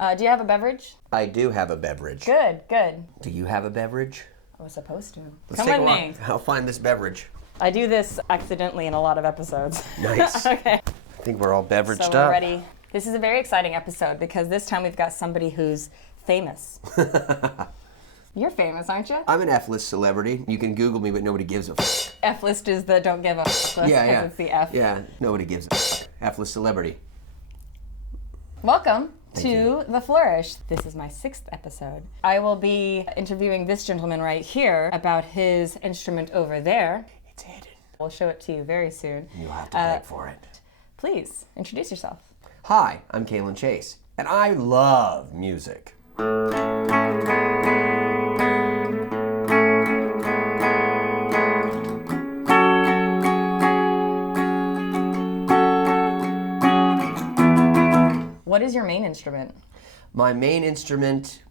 Do you have a beverage? I do have a beverage. Good, good. Do you have a beverage? I was supposed to. Let's Come take with a walk. me. I'll find this beverage. I do this accidentally in a lot of episodes. Nice. Okay. I think we're all beveraged So up. we're ready. This is a very exciting episode because this time we've got somebody who's famous. You're famous, aren't you? I'm an F-list celebrity. You can Google me, but nobody gives a f. F-list is the don't give a f list Yeah, yeah. it's the F. Yeah, nobody gives a f. F-list celebrity. Welcome Thank to you. The Flourish. This is my 6th episode. I will be interviewing this gentleman right here about his instrument over there. It's hidden. We'll show it to you very soon. You'll have to beg for it. Please, introduce yourself. Hi, I'm Kalen Chase, and I love music. What is your main instrument? My main instrument,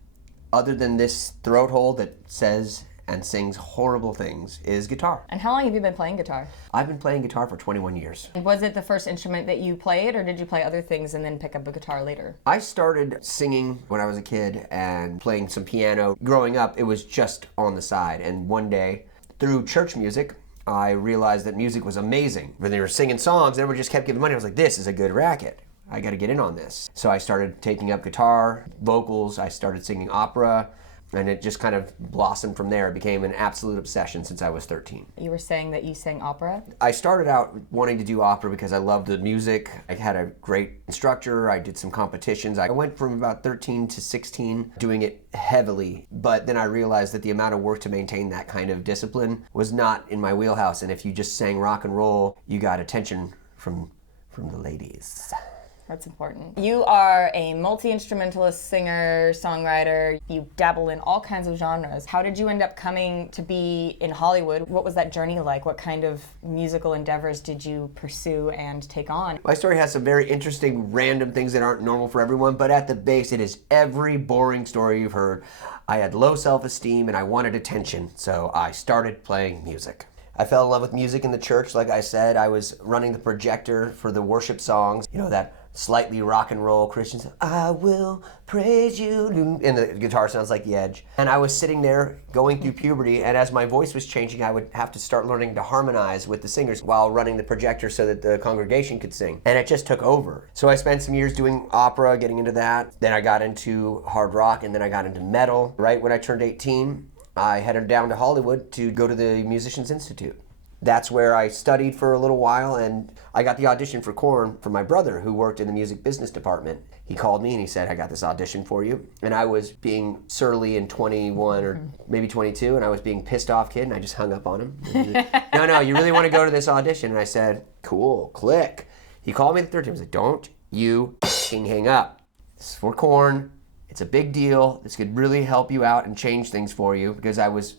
other than this throat hole that says and sings horrible things, is guitar. And how long have you been playing guitar? I've been playing guitar for 21 years. Was it the first instrument that you played, or did you play other things and then pick up a guitar later? I started singing when I was a kid and playing some piano. Growing up, it was just on the side. And one day, through church music, I realized that music was amazing. When they were singing songs, everyone just kept giving money. I was like, this is a good racket. I got to get in on this. So I started taking up guitar, vocals, I started singing opera, and it just kind of blossomed from there. It became an absolute obsession since I was 13. You were saying that you sang opera? I started out wanting to do opera because I loved the music. I had a great instructor. I did some competitions. I went from about 13 to 16 doing it heavily, but then I realized that the amount of work to maintain that kind of discipline was not in my wheelhouse. And if you just sang rock and roll, you got attention from the ladies. That's important. You are a multi-instrumentalist, singer, songwriter. You dabble in all kinds of genres. How did you end up coming to be in Hollywood? What was that journey like? What kind of musical endeavors did you pursue and take on? My story has some very interesting, random things that aren't normal for everyone, but at the base, it is every boring story you've heard. I had low self-esteem and I wanted attention, so I started playing music. I fell in love with music in the church, like I said. I was running the projector for the worship songs, you know, that slightly rock and roll Christian song, I will praise you, and the guitar sounds like The Edge. And I was sitting there going through puberty, and as my voice was changing, I would have to start learning to harmonize with the singers while running the projector so that the congregation could sing. And it just took over. So I spent some years doing opera, getting into that. Then I got into hard rock, and then I got into metal. Right when I turned 18, I headed down to Hollywood to go to the Musicians Institute. That's where I studied for a little while, and I got the audition for Korn from my brother who worked in the music business department. He called me and he said, I got this audition for you. And I was being surly and 21 or maybe 22, and I was being pissed off kid, and I just hung up on him. No, you really want to go to this audition? And I said, cool, click. He called me the third time. He said, don't you hang up. This is for Korn. It's a big deal. This could really help you out and change things for you, because I was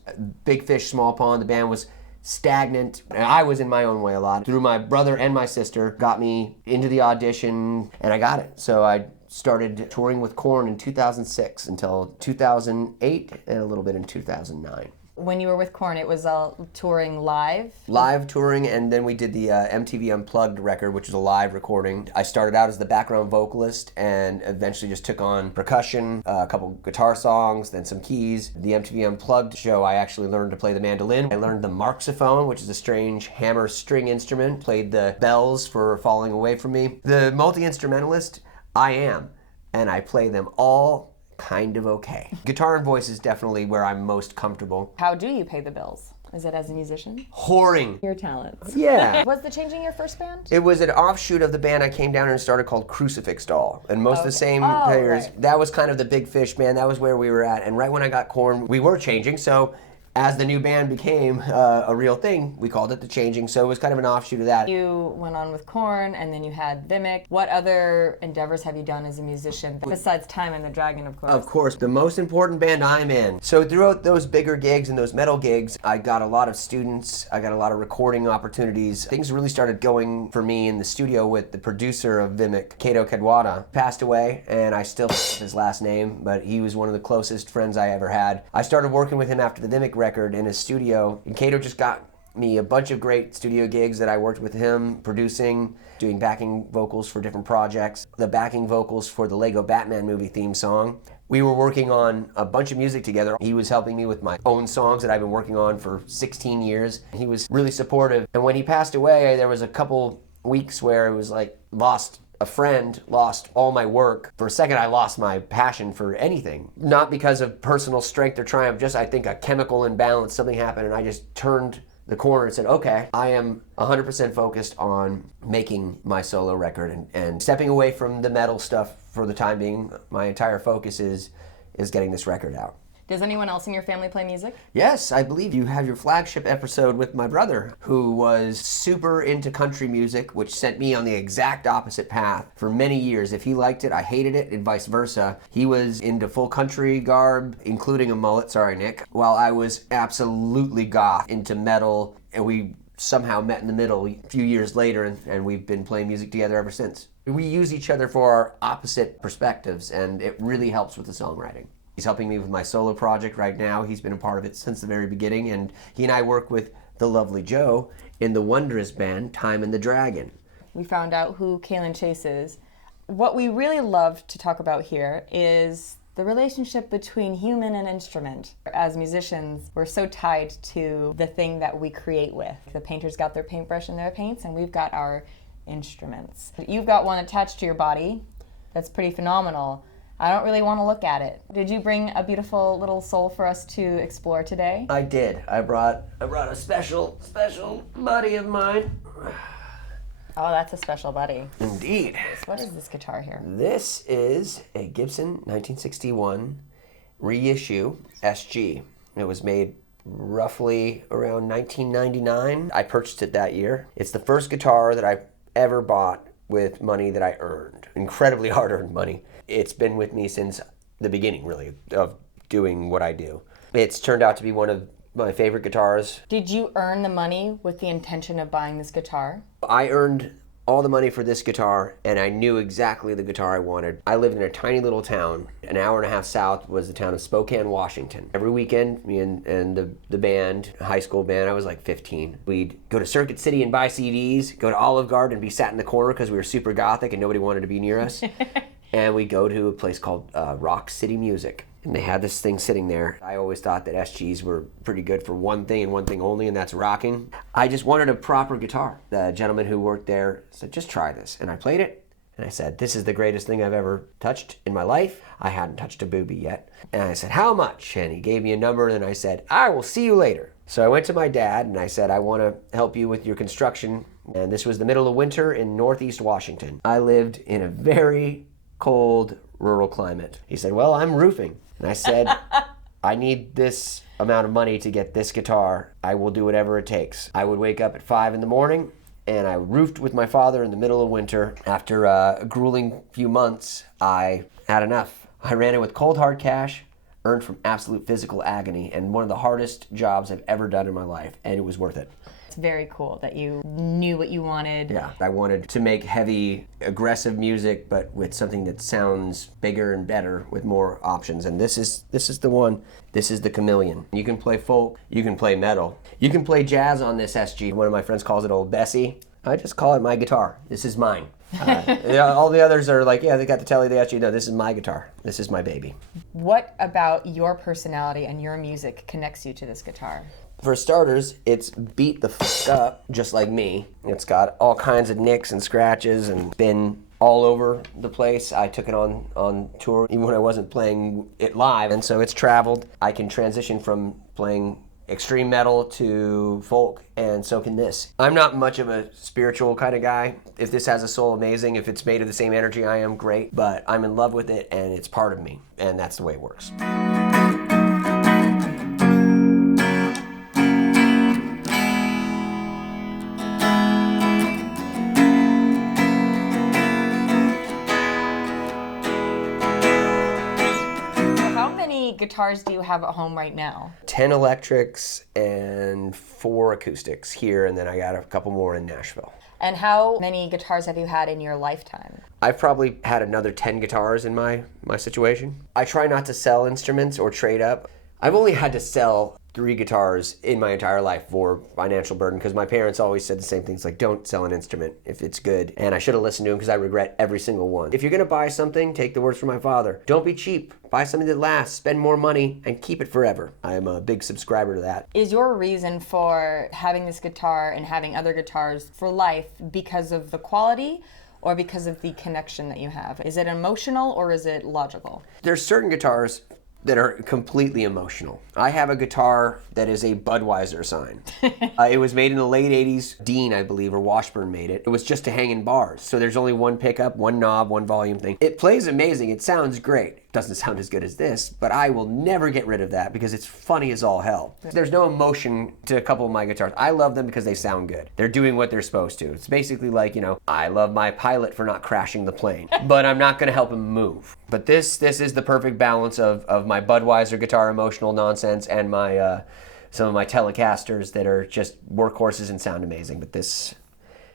big fish, small pond. The band was stagnant, and I was in my own way a lot. Through my brother and my sister got me into the audition, and I got it. So I started touring with Korn in 2006 until 2008 and a little bit in 2009. When you were with Korn, it was touring live? Live touring, and then we did the MTV Unplugged record, which was a live recording. I started out as the background vocalist and eventually just took on percussion, a couple guitar songs, then some keys. The MTV Unplugged show, I actually learned to play the mandolin. I learned the marxophone, which is a strange hammer string instrument. Played the bells for Falling Away From Me. The multi-instrumentalist, I am, and I play them all kind of okay. Guitar and voice is definitely where I'm most comfortable. How do you pay the bills? Is it as a musician? Whoring. Your talents. Yeah. Was The Changing your first band? It was an offshoot of the band I came down here and started called Crucifix Doll. And most of the same Oh, players, right. that was kind of the big fish band. That was where we were at. And right when I got Korn, we were changing. So as the new band became a real thing, we called it The Changing. So it was kind of an offshoot of that. You went on with Korn, and then you had Vimic. What other endeavors have you done as a musician, besides Time and the Dragon, of course? Of course, the most important band I'm in. So throughout those bigger gigs and those metal gigs, I got a lot of students, I got a lot of recording opportunities. Things really started going for me in the studio with the producer of Vimic, Kato Kedwata. Passed away, and I still his last name, but he was one of the closest friends I ever had. I started working with him after the Vimic record in his studio, and Kato just got me a bunch of great studio gigs that I worked with him, producing, doing backing vocals for different projects, the backing vocals for the Lego Batman movie theme song. We were working on a bunch of music together. He was helping me with my own songs that I've been working on for 16 years. He was really supportive. And when he passed away, there was a couple weeks where it was like lost a friend, lost all my work. For a second, I lost my passion for anything. Not because of personal strength or triumph, just I think a chemical imbalance, something happened, and I just turned the corner and said, okay, I am 100% focused on making my solo record and stepping away from the metal stuff for the time being. My entire focus is getting this record out. Does anyone else in your family play music? Yes, I believe you have your flagship episode with my brother, who was super into country music, which sent me on the exact opposite path for many years. If he liked it, I hated it, and vice versa. He was into full country garb, including a mullet, sorry Nick, while I was absolutely goth, into metal, and we somehow met in the middle a few years later, and we've been playing music together ever since. We use each other for our opposite perspectives, and it really helps with the songwriting. He's helping me with my solo project right now. He's been a part of it since the very beginning, and he and I work with the lovely Joe in the wondrous band Time and the Dragon. We found out who Kalen Chase is. What we really love to talk about here is the relationship between human and instrument. As musicians, we're so tied to the thing that we create with. The painter's got their paintbrush and their paints, and we've got our instruments. You've got one attached to your body that's pretty phenomenal. I don't really want to look at it. Did you bring a beautiful little soul for us to explore today? I did. I brought a special buddy of mine. Oh, that's a special buddy. Indeed. What is this guitar here? This is a Gibson 1961 reissue SG. It was made roughly around 1999. I purchased it that year. It's the first guitar that I ever bought with money that I earned. Incredibly hard-earned money. It's been with me since the beginning, really, of doing what I do. It's turned out to be one of my favorite guitars. Did you earn the money with the intention of buying this guitar? I earned all the money for this guitar, and I knew exactly the guitar I wanted. I lived in a tiny little town. An hour and a half south was the town of Spokane, Washington. Every weekend, me and the band, high school band, I was like 15. We'd go to Circuit City and buy CDs, go to Olive Garden and be sat in the corner because we were super gothic and nobody wanted to be near us. And we go to a place called Rock City Music. And they had this thing sitting there. I always thought that SGs were pretty good for one thing and one thing only, and that's rocking. I just wanted a proper guitar. The gentleman who worked there said, just try this. And I played it, and I said, this is the greatest thing I've ever touched in my life. I hadn't touched a booby yet. And I said, how much? And he gave me a number, and I said, I will see you later. So I went to my dad, and I said, I want to help you with your construction. And this was the middle of winter in Northeast Washington. I lived in a very cold rural climate. He said, well, I'm roofing. And I said, I need this amount of money to get this guitar. I will do whatever it takes. I would wake up at 5 in the morning, and I roofed with my father in the middle of winter. After a grueling few months, I had enough. I ran it with cold hard cash, earned from absolute physical agony, and one of the hardest jobs I've ever done in my life, and it was worth it. It's very cool that you knew what you wanted. Yeah, I wanted to make heavy, aggressive music, but with something that sounds bigger and better with more options. And this is the one. This is the Chameleon. You can play folk, you can play metal, you can play jazz on this SG. One of my friends calls it Old Bessie. I just call it my guitar. This is mine. All the others are like, yeah, they got the Telly, the SG. No, this is my guitar. This is my baby. What about your personality and your music connects you to this guitar? For starters, it's beat the f*** up, just like me. It's got all kinds of nicks and scratches and been all over the place. I took it on tour even when I wasn't playing it live, and so it's traveled. I can transition from playing extreme metal to folk, and so can this. I'm not much of a spiritual kind of guy. If this has a soul, amazing. If it's made of the same energy I am, great. But I'm in love with it, and it's part of me, and that's the way it works. Guitars do you have at home right now? 10 electrics and 4 acoustics here, and then I got a couple more in Nashville. And how many guitars have you had in your lifetime? I've probably had another 10 guitars in my situation. I try not to sell instruments or trade up. I've only had to sell 3 guitars in my entire life for financial burden, because my parents always said the same things, like, don't sell an instrument if it's good. And I should have listened to them, because I regret every single one. If you're gonna buy something, take the words from my father. Don't be cheap. Buy something that lasts, spend more money, and keep it forever. I am a big subscriber to that. Is your reason for having this guitar and having other guitars for life because of the quality or because of the connection that you have? Is it emotional or is it logical? There's certain guitars that are completely emotional. I have a guitar that is a Budweiser sign. It was made in the late 80s. Dean, I believe, or Washburn made it. It was just to hang in bars. So there's only one pickup, one knob, one volume thing. It plays amazing. It sounds great. It doesn't sound as good as this, but I will never get rid of that because it's funny as all hell. There's no emotion to a couple of my guitars. I love them because they sound good. They're doing what they're supposed to. It's basically like, I love my pilot for not crashing the plane, but I'm not gonna help him move. But this is the perfect balance of my Budweiser guitar emotional nonsense and my some of my Telecasters that are just workhorses and sound amazing. But this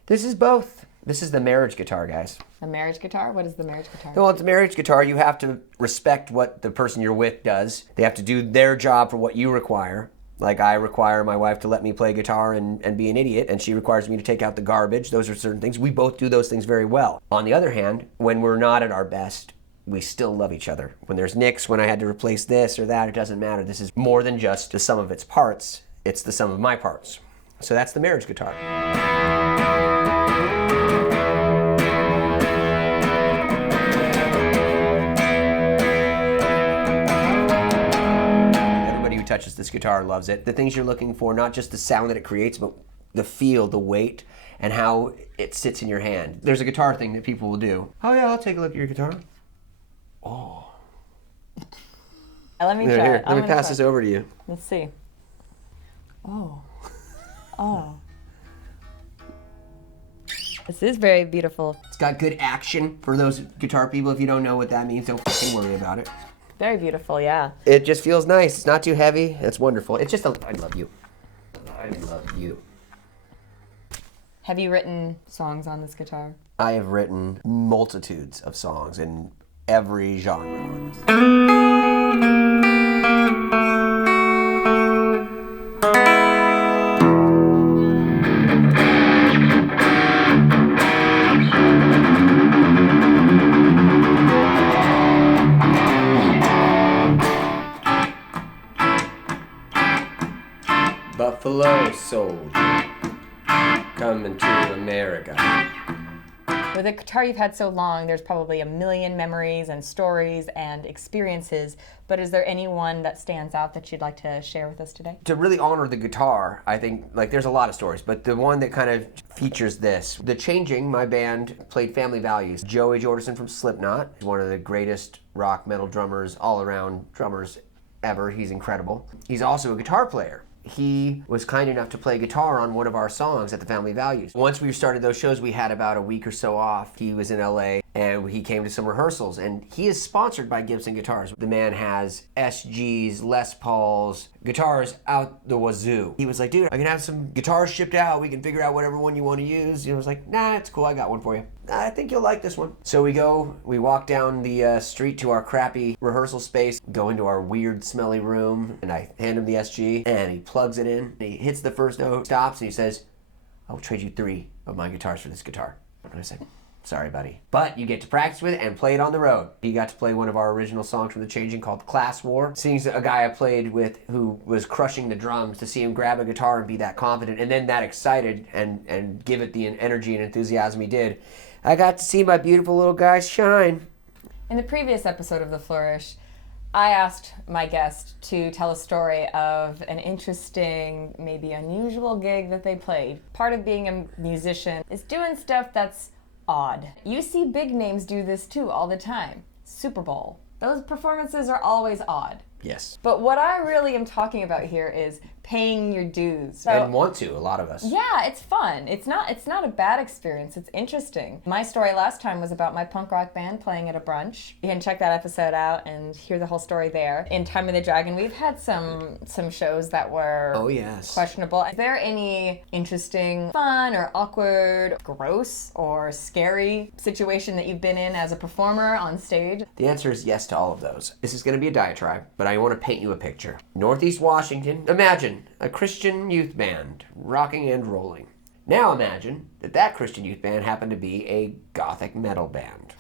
is both. This is the marriage guitar, guys. A marriage guitar? What is the marriage guitar? Well, it's a marriage guitar. You have to respect what the person you're with does. They have to do their job for what you require. Like, I require my wife to let me play guitar and be an idiot, and she requires me to take out the garbage. Those are certain things. We both do those things very well. On the other hand, when we're not at our best, we still love each other. When there's nicks, when I had to replace this or that, it doesn't matter. This is more than just the sum of its parts. It's the sum of my parts. So that's the marriage guitar. Everybody who touches this guitar loves it. The things you're looking for, not just the sound that it creates, but the feel, the weight, and how it sits in your hand. There's a guitar thing that people will do. Oh yeah, I'll take a look at your guitar. Oh. Let me try. Here, let me pass this over to you. Let's see. Oh. Oh. This is very beautiful. It's got good action for those guitar people. If you don't know what that means, don't fucking worry about it. Very beautiful, yeah. It just feels nice. It's not too heavy. It's wonderful. It's just I love you. I love you. Have you written songs on this guitar? I have written multitudes of songs in every genre. Buffalo Soldier, coming to America. With a guitar you've had so long, there's probably a million memories and stories and experiences, but is there any one that stands out that you'd like to share with us today? To really honor the guitar, I think, there's a lot of stories, but the one that kind of features this. The Changing, my band, played Family Values. Joey Jordison from Slipknot is one of the greatest rock metal drummers, all-around drummers ever. He's incredible. He's also a guitar player. He was kind enough to play guitar on one of our songs at the Family Values. Once we started those shows, we had about a week or so off. He was in LA and he came to some rehearsals, and he is sponsored by Gibson guitars. The man has SGs, Les Pauls, guitars out the wazoo. He was like, dude, I can have some guitars shipped out. We can figure out whatever one you want to use. I was like, nah, it's cool. I got one for you. I think you'll like this one. So we walk down the street to our crappy rehearsal space, go into our weird smelly room, and I hand him the SG, and he plugs it in. He hits the first note, stops, and he says, I'll trade you 3 of my guitars for this guitar. And I said, sorry, buddy. But you get to practice with it and play it on the road. He got to play one of our original songs from The Changing called Class War. Seeing a guy I played with who was crushing the drums, to see him grab a guitar and be that confident and then that excited and give it the energy and enthusiasm he did, I got to see my beautiful little guy shine. In the previous episode of The Flourish, I asked my guest to tell a story of an interesting, maybe unusual gig that they played. Part of being a musician is doing stuff that's odd. You see big names do this too all the time. Super Bowl. Those performances are always odd. Yes. But what I really am talking about here is paying your dues. So, and want to, a lot of us. Yeah, it's fun. It's not a bad experience. It's interesting. My story last time was about my punk rock band playing at a brunch. You can check that episode out and hear the whole story there. In Time of the Dragon, we've had some shows that were questionable. Is there any interesting, fun, or awkward, gross, or scary situation that you've been in as a performer on stage? The answer is yes to all of those. This is going to be a diatribe, but I want to paint you a picture. Northeast Washington, imagine a Christian youth band rocking and rolling. Now imagine that Christian youth band happened to be a gothic metal band.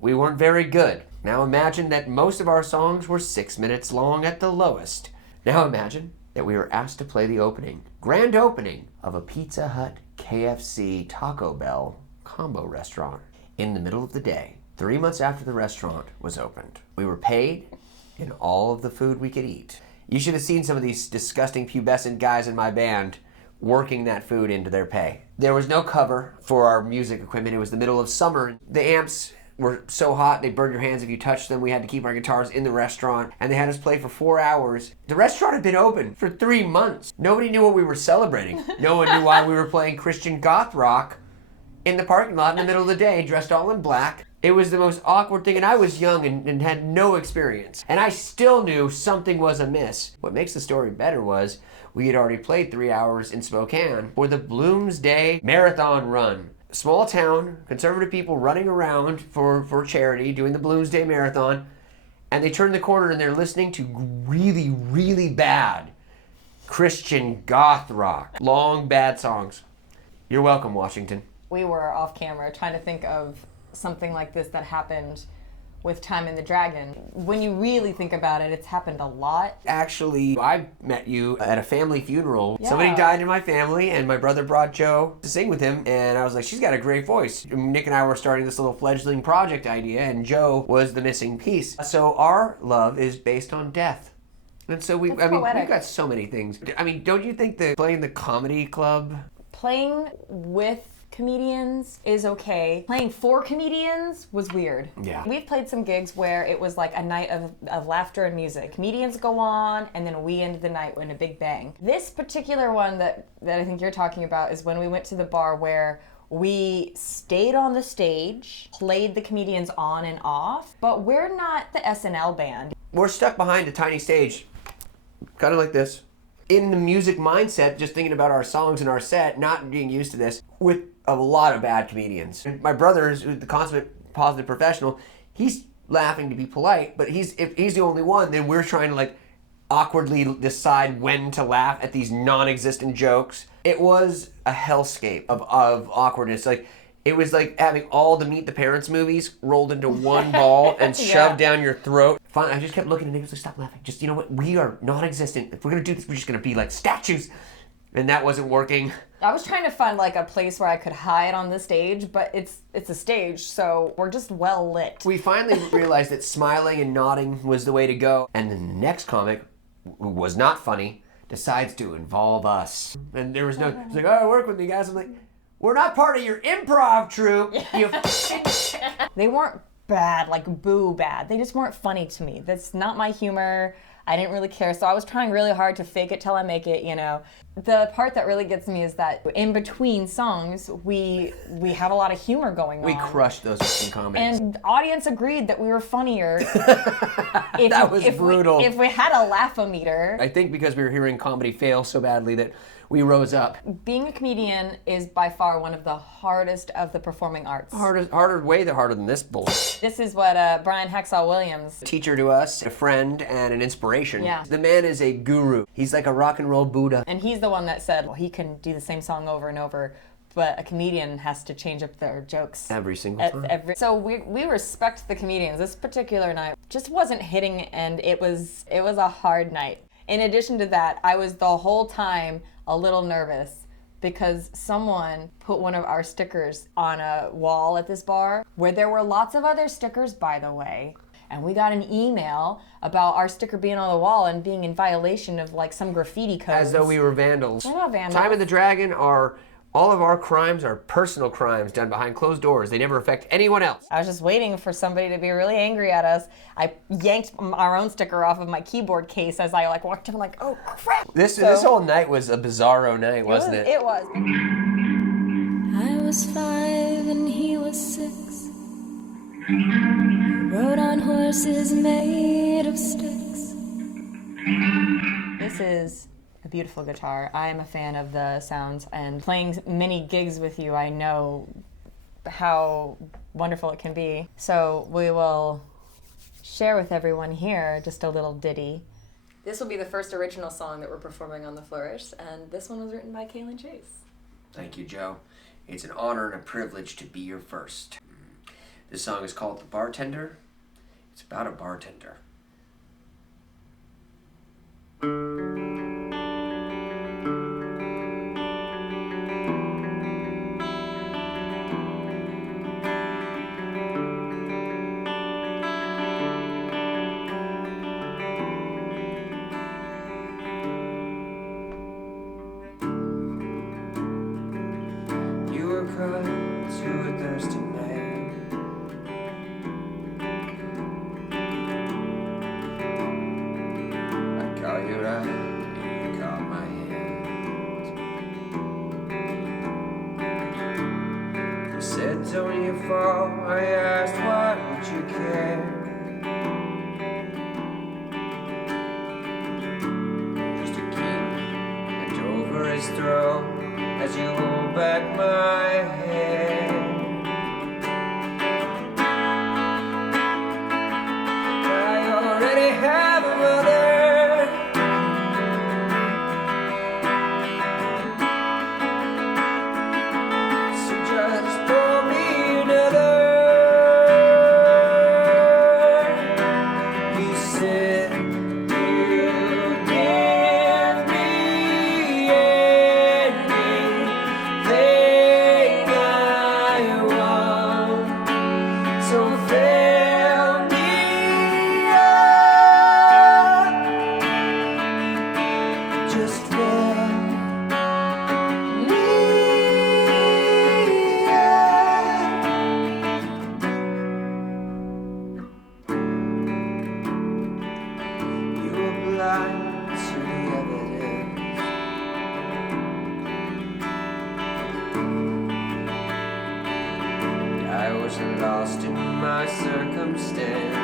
We weren't very good. Now imagine that most of our songs were 6 minutes long at the lowest. Now imagine that we were asked to play the grand opening of a Pizza Hut, KFC, Taco Bell combo restaurant in the middle of the day, 3 months after the restaurant was opened. We were paid in all of the food we could eat. You should have seen some of these disgusting pubescent guys in my band working that food into their pay. There was no cover for our music equipment. It was the middle of summer. The amps were so hot they burned your hands if you touched them. We had to keep our guitars in the restaurant, and they had us play for 4 hours. The restaurant had been open for 3 months. Nobody knew what we were celebrating. No one knew why we were playing Christian goth rock in the parking lot in the middle of the day, dressed all in black. It was the most awkward thing, and I was young and had no experience. And I still knew something was amiss. What makes the story better was we had already played 3 hours in Spokane for the Bloomsday Marathon Run. Small town, conservative people running around for charity, doing the Bloomsday Marathon, and they turn the corner and they're listening to really, really bad Christian goth rock. Long, bad songs. You're welcome, Washington. We were off camera trying to think of something like this that happened with Time and the Dragon. When you really think about it, it's happened a lot. Actually, I met you at a family funeral. Yeah. Somebody died in my family, and my brother brought Joe to sing with him, and I was like, she's got a great voice. Nick and I were starting this little fledgling project idea, and Joe was the missing piece. So our love is based on death. And so we've got so many things. I mean, don't you think that playing the comedy club? Playing with comedians is okay. Playing for comedians was weird. Yeah. We've played some gigs where it was like a night of laughter and music. Comedians go on, and then we end the night in a big bang. This particular one that I think you're talking about is when we went to the bar where we stayed on the stage, played the comedians on and off, but we're not the SNL band. We're stuck behind a tiny stage, kind of like this. In the music mindset, just thinking about our songs and our set, not being used to this, with a lot of bad comedians. My brother is the consummate positive professional. He's laughing to be polite, but if he's the only one, then we're trying to like awkwardly decide when to laugh at these non-existent jokes. It was a hellscape of awkwardness. Like, it was like having all the Meet the Parents movies rolled into one ball and shoved down your throat. Finally, I just kept looking at Nick and was like, stop laughing. Just, you know what? We are non-existent. If we're going to do this, we're just going to be like statues. And that wasn't working. I was trying to find like a place where I could hide on the stage, but it's a stage, so we're just well lit. We finally realized that smiling and nodding was the way to go. And the next comic, who was not funny, decides to involve us. And there was no, it's like, oh, work with me, guys. I'm like, we're not part of your improv troupe. You They weren't bad, like boo bad. They just weren't funny to me. That's not my humor. I didn't really care, so I was trying really hard to fake it till I make it, you know. The part that really gets me is that in between songs, we have a lot of humor going on. We crushed those fucking comedies. And the audience agreed that we were funnier. That was brutal. If we had a laugh-o-meter. I think because we were hearing comedy fail so badly that we rose up. Being a comedian is by far one of the hardest of the performing arts. Way harder than this bullshit. This is what Brian Hacksaw Williams, A teacher to us, a friend, and an inspiration. Yeah. The man is a guru. He's like a rock and roll Buddha. and he's the one that said, well, he can do the same song over and over, but a comedian has to change up their jokes. Every single time. So we respect the comedians. This particular night just wasn't hitting, and it was a hard night. In addition to that, I was the whole time a little nervous because someone put one of our stickers on a wall at this bar where there were lots of other stickers, by the way. And we got an email about our sticker being on the wall and being in violation of like some graffiti codes. As though we were vandals. We're not vandals. Time and the Dragon all of our crimes are personal crimes done behind closed doors. They never affect anyone else. I was just waiting for somebody to be really angry at us. I yanked our own sticker off of my keyboard case as I like walked in, like, oh crap. This whole night was a bizarro night, wasn't it? It was. I was 5 and he was 6. Rode on horses made of sticks. This is a beautiful guitar. I am a fan of the sounds, and playing many gigs with you, I know how wonderful it can be. So we will share with everyone here just a little ditty. This will be the first original song that we're performing on the Flourish, and this one was written by Kalen Chase. Thank you, Joe. It's an honor and a privilege to be your first. This song is called The Bartender. It's about a bartender. You were caught to a thirsty man. I caught your eye, and you caught my hand. You said, don't you fall. I asked, why would you care? Just a king bent over his throne as you hold back my hair. I already have a mother. So just pour me another. You said you'd give me anything I want. So fill me up. Just fill me up. You were blind to the evidence. I was lost in my circumstance.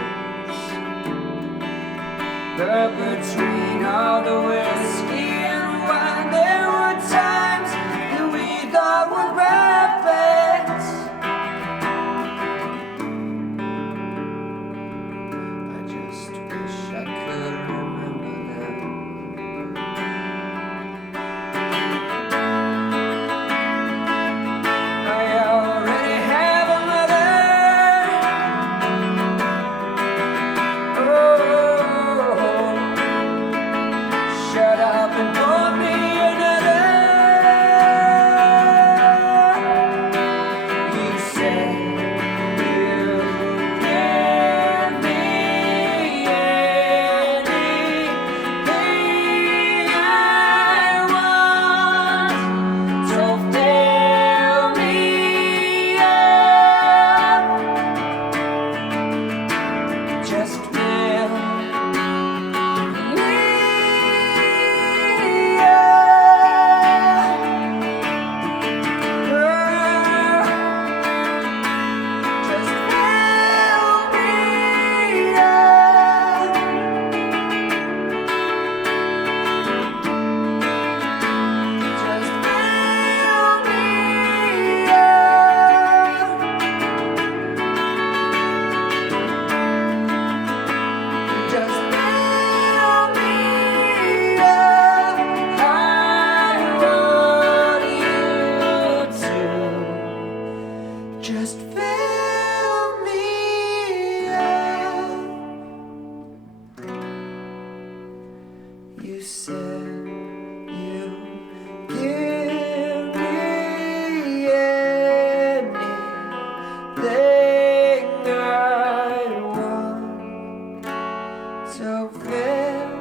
But between all the whiskey and wine, there were times that we thought were perfect. I just wish I could remember them. I already have a mother. Oh, shut up and pour me another. You said you'd give me anything I want. So fill me up. Just fill me up. Just fill me up. Just fill me up. Just fill me up. I want you to just fill me up. You said you give me anything I want. So fill